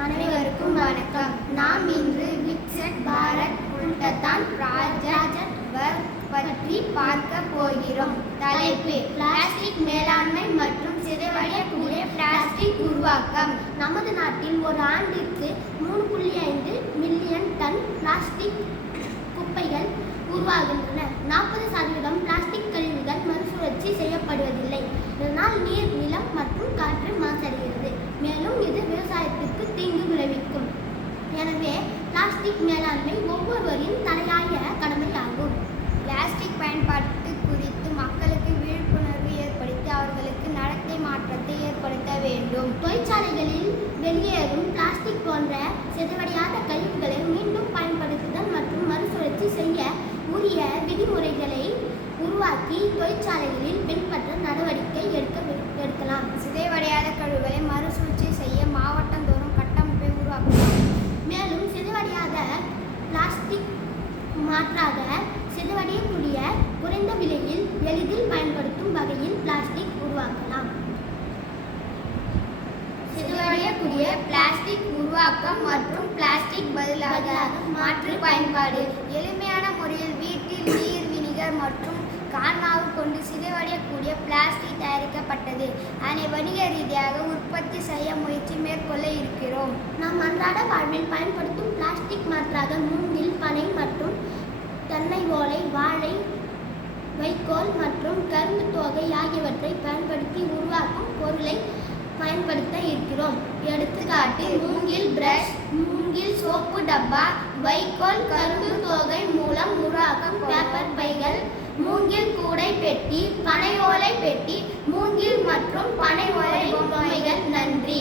அனைவருக்கும் வணக்கம். நாம் இன்று விக்சித் பாரத் உல்டத்தான் ப்ராஜெக்ட் பற்றி பார்க்க போகிறோம். தலைப்பு: பிளாஸ்டிக் மேலாண்மை மற்றும் சிதைவடையக்கூடிய பிளாஸ்டிக் உருவாக்கம். நமது நாட்டில் ஒரு ஆண்டிற்கு 3.5 மில்லியன் டன் பிளாஸ்டிக் குப்பைகள் உருவாகின்றன. 40% பிளாஸ்டிக் கழிவுகள் மறுசுழற்சி செய்யப்படுவதில்லை. இதனால் நீர், நிலம் மற்றும் காற்று மாசடைகிறது. மேலும் இது விவசாயத்திற்கு தீங்கு விளைவிக்கும். எனவே பிளாஸ்டிக் மேலாண்மை ஒவ்வொருவரின் தலையாய கடமையாகும். பிளாஸ்டிக் பயன்பாட்டு குறித்து மக்களுக்கு விழிப்புணர்வு ஏற்படுத்தி அவர்களுக்கு நடத்தை மாற்றத்தை ஏற்படுத்த வேண்டும். தொழிற்சாலைகளில் வெளியேறும் பிளாஸ்டிக் போன்ற சிதைவடையாத கழிவுகளை மீண்டும் பயன்படுத்துதல் மற்றும் மறுசுழற்சி செய்ய உரிய விதிமுறைகளை உருவாக்கி தொழிற்சாலைகளில் பின்பற்ற நடவடிக்கை எடுக்கலாம். சிதைவடையாத கழிவுகளை மறுசுழற்சி செய்ய மாவட்டந்தோறும் கட்டமைப்பை உருவாக்கலாம். மேலும் சிதைவடையாத பிளாஸ்டிக் மாற்றாக சிதைவடையக்கூடிய குறைந்த விலையில் எளிதில் பயன்படுத்தும் வகையில் பிளாஸ்டிக் உருவாக்கலாம். சிதைவடையக்கூடிய பிளாஸ்டிக் உருவாக்கம் மற்றும் பிளாஸ்டிக் பதிலாக மாற்று பயன்பாடு. எளிமையான முறையில் வீட்டில் நீர், வினிகர் மற்றும் கார்மாவு கொண்டு சிதைவடையக்கூடிய பிளாஸ்டிக் தயாரிக்கப்பட்டது. அதனை வணிக ரீதியாக உற்பத்தி செய்ய முயற்சி மேற்கொள்ள இருக்கிறோம். நாம் அன்றாட வாழ்வில் பயன்படுத்தும் பிளாஸ்டிக் மாற்றாக மூங்கில், பனை மற்றும் தென்னை ஓலை, வாழை, வைக்கோல் மற்றும் கரும்பு தோகை ஆகியவற்றை பயன்படுத்தி உருவாக்கும் பொருளை பயன்படுத்த இருக்கிறோம். எடுத்துக்காட்டு: மூங்கில் பிரஷ், மூங்கில் சோப்பு டப்பா, வைக்கோல் கரும்பு தோகை மூலம் உருவாக்கும் பேப்பர் பைகள், மூங்கில் கூடை பெட்டி, பனை ஓலை பெட்டி, மூங்கில் மற்றும் பனை ஓலை பொம்மைகள். நன்றி.